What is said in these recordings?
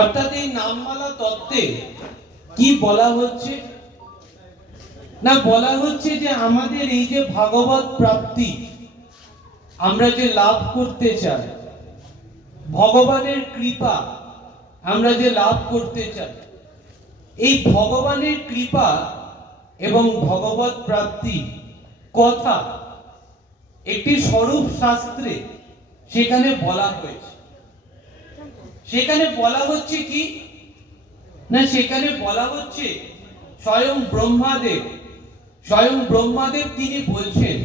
অর্থাৎ এই নামমালা তত্ত্বে কি বলা হচ্ছে না, বলা হচ্ছে যে আমাদের এই যে ভাগবত প্রাপ্তি আমরা যে লাভ করতে চাই, ভগবানের কৃপা আমরা যে লাভ করতে চাই, এই ভগবানের কৃপা এবং ভগবত প্রাপ্তি কথা একটি স্বরূপ শাস্ত্রে সেখানে বলা হয়েছে। সেখানে বলা হচ্ছে কি না, সেখানে বলা হচ্ছে স্বয়ং ব্রহ্মাদেব তিনি বলছেন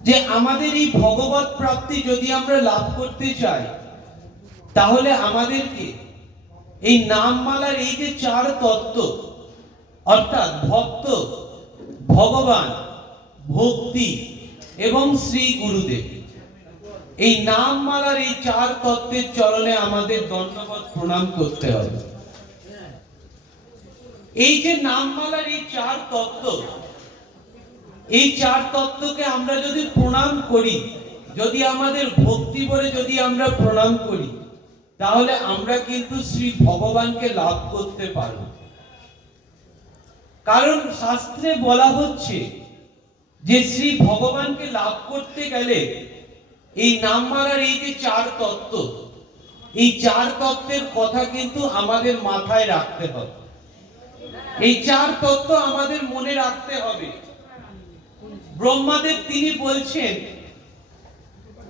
যে আমাদের এই ভগবত প্রাপ্তি যদি আমরা লাভ করতে চাই, তাহলে আমাদেরকে এই নামমালার এই যে চার তত্ত্ব অর্থাৎ ভক্ত, ভগবান, ভক্তি এবং শ্রী গুরুদেব, এই নামমালার এই চার তত্ত্বের চরণে আমাদের দণ্ডবত প্রণাম করতে হবে। এই যে নামমালার এই চার তত্ত্ব, এই চার তত্ত্বকে আমরা যদি প্রণাম করি, যদি আমাদের ভক্তি ভরে যদি আমরা প্রণাম করি, তাহলে আমরা কিন্তু শ্রী ভগবানকে লাভ করতে পারব। কারণ শাস্ত্রে বলা হচ্ছে যে শ্রী ভগবানকে লাভ করতে গেলে এই নামমালার এই যে চার তত্ত্ব, এই চার তত্ত্বের কথা কিন্তু আমাদের মাথায় রাখতে হবে। এই চার তত্ত্ব আমাদের মনে রাখতে হবে। ব্রহ্মাদেব তিনি বলছেন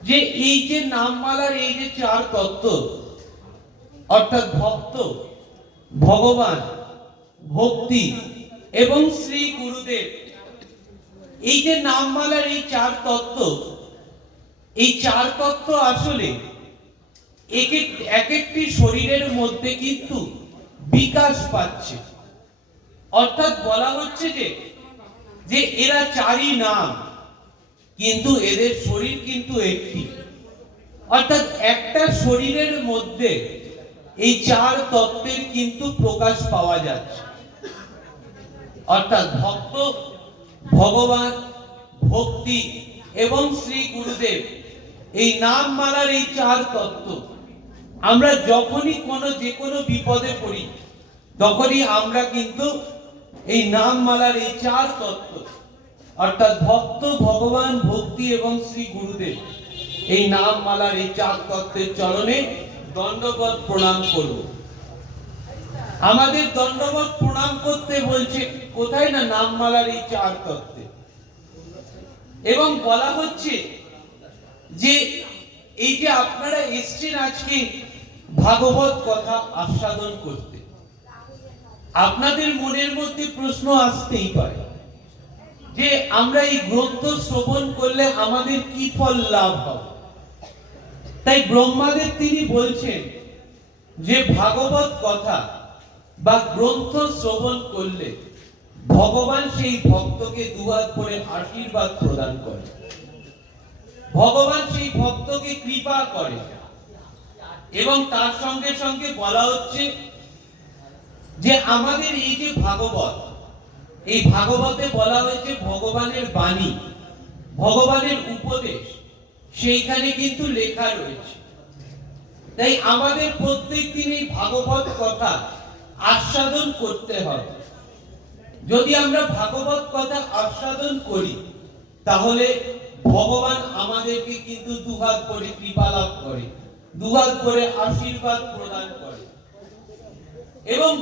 যে এই যে নামমালার এই যে চার তত্ত্ব অর্থাৎ ভক্ত, ভগবান, ভক্তি এবং শ্রী গুরুদেব, এই যে নামমালার এই চার তত্ত্ব, এই চার তত্ত্ব আসলে এক একটি শরীরের মধ্যে কিন্তু বিকাশ পাচ্ছে। অর্থাৎ বলা হচ্ছে যে এরা চারই নাম, কিন্তু এদের শরীর কিন্তু একটি। অর্থাৎ একটা শরীরের মধ্যে এই চার তত্ত্বের কিন্তু প্রকাশ পাওয়া যাচ্ছে। অর্থাৎ ভক্ত, ভগবান, ভক্তি এবং শ্রী গুরুদেব, এই নামমালার এই চার তত্ত্ব আমরা যখনই যে কোনো বিপদে পড়ি, তখনই আমরা কিন্তু এই নামমালার এই চার তত্ত্ব অর্থাৎ ভক্ত, ভগবান, ভক্তি এবং শ্রী গুরুদেব, এই নামমালার এই চার তত্ত্বের চরণে দণ্ডবত প্রণাম করব। আমাদের দণ্ডবত প্রণাম করতে বলছে কোথায় না, নামমালার এই চার তত্ত্বে। এবং বলা হচ্ছে যে এই যে আপনারা এসছেন আজকে ভাগবত কথা আস্বাদন করতে, আপনাদের মনের মধ্যে প্রশ্ন আসতেই পারে যে আমরা এই গ্রন্থ শ্রবণ করলে আমাদের কি ফল লাভ হবে। তাই ব্রহ্মাদেব তিনি বলছেন যে ভাগবত কথা বা গ্রন্থ শ্রবণ করলে ভগবান সেই ভক্তকে দুহাত ভরে আশীর্বাদ প্রদান করে, ভগবান সেই ভক্তকে কৃপা করে। এবং তার সঙ্গে সঙ্গে বলা হচ্ছে যে আমাদের এই যে ভাগবত, এই ভাগবতে বলা হয়েছে ভগবানের বাণী, ভগবানের উপদেশ সেইখানে কিন্তু লেখা রয়েছে। তাই আমাদের প্রত্যেক দিন এই ভাগবত কথা আস্বাদন করতে হবে। যদি আমরা ভাগবত কথা আস্বাদন করি, তাহলে ভগবান আমাদেরকে কিন্তু দুহাত করে কৃপা লাভ করে, দুহাত করে আশীর্বাদ প্রদান করে। এবং